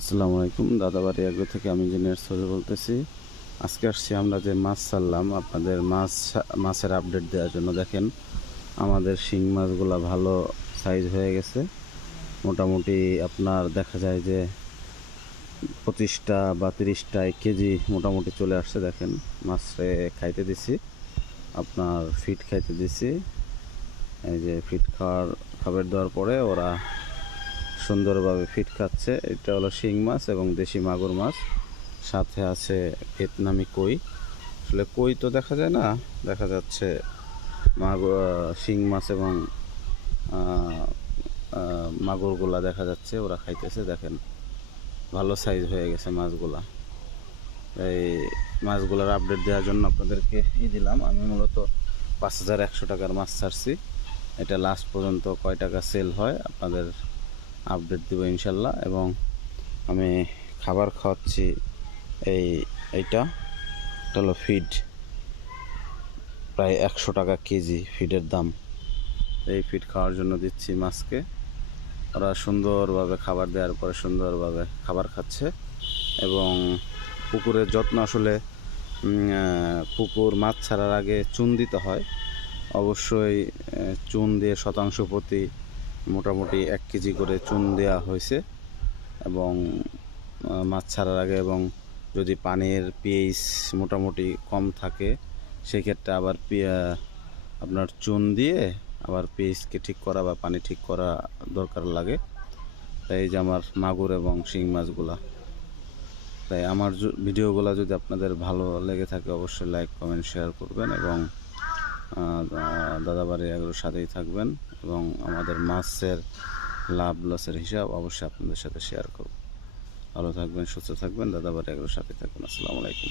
আসসালামু আলাইকুম। দাদাবাড়ি এগ্রো থেকে আমি ইঞ্জিনিয়ার সৈয়দ বলতেছি। আজকে আসছি আমরা যে মাছ ছাড়লাম আপনাদের মাছের আপডেট দেওয়ার জন্য। দেখেন আমাদের শিং মাছগুলা ভালো সাইজ হয়ে গেছে। মোটামুটি আপনার দেখা যায় যে 25টা বা 30টা কেজি মোটামুটি চলে আসছে। দেখেন মাছে খাইতে দিছি, আপনার ফিড খাইতে দিছি। এই যে ফিড খাবার দেওয়ার পরে ওরা সুন্দরভাবে ফিট খাচ্ছে। এটা হলো শিং মাছ এবং দেশি মাগুর মাছ, সাথে আছে ভিয়েতনামি কই। আসলে কই তো দেখা যায় না, দেখা যাচ্ছে মাগুর, শিং মাছ এবং মাগুরগুলা দেখা যাচ্ছে ওরা খাইতেছে। দেখেন ভালো সাইজ হয়ে গেছে মাছগুলা। এই মাছগুলার আপডেট দেওয়ার জন্য আপনাদেরকে দিলাম। আমি মূলত 5100 টাকার মাছ ছাড়ছি। এটা লাস্ট পর্যন্ত কয় টাকা সেল হয় আপনাদের আপডেট দেবো ইনশাল্লাহ। এবং আমি খাবার খাওয়াচ্ছি এইটা হলো ফিড, প্রায় 100 টাকা কেজি ফিডের দাম। এই ফিড খাওয়ার জন্য দিচ্ছি মাছকে। ওরা সুন্দরভাবে খাবার দেওয়ার পরে সুন্দরভাবে খাবার খাচ্ছে। এবং পুকুরের যত্ন আসলে পুকুর মাছ ছাড়ার আগে চুন দিতে হয়। অবশ্যই চুন দিয়ে শতাংশ প্রতি মোটামুটি 1 কেজি করে চুন দেওয়া হয়েছে। এবং মাছ ছাড়ার আগে, এবং যদি পানির পিএইচ মোটামুটি কম থাকে সেক্ষেত্রে আবার আপনার চুন দিয়ে আবার পিএইচকে ঠিক করা বা পানি ঠিক করা দরকার লাগে। তাই এই যে আমার মাগুর এবং শিং মাছগুলা। তাই আমার ভিডিওগুলো যদি আপনাদের ভালো লেগে থাকে অবশ্যই লাইক কমেন্ট শেয়ার করবেন এবং দাদাবাড়ি এগুলোর সাথেই থাকবেন। এবং আমাদের মাছের লাভ লসের হিসাব অবশ্যই আপনাদের সাথে শেয়ার করব। ভালো থাকবেন, সুস্থ থাকবেন, দাদাবাড়ি এগুলোর সাথে থাকবেন। আসসালামু আলাইকুম।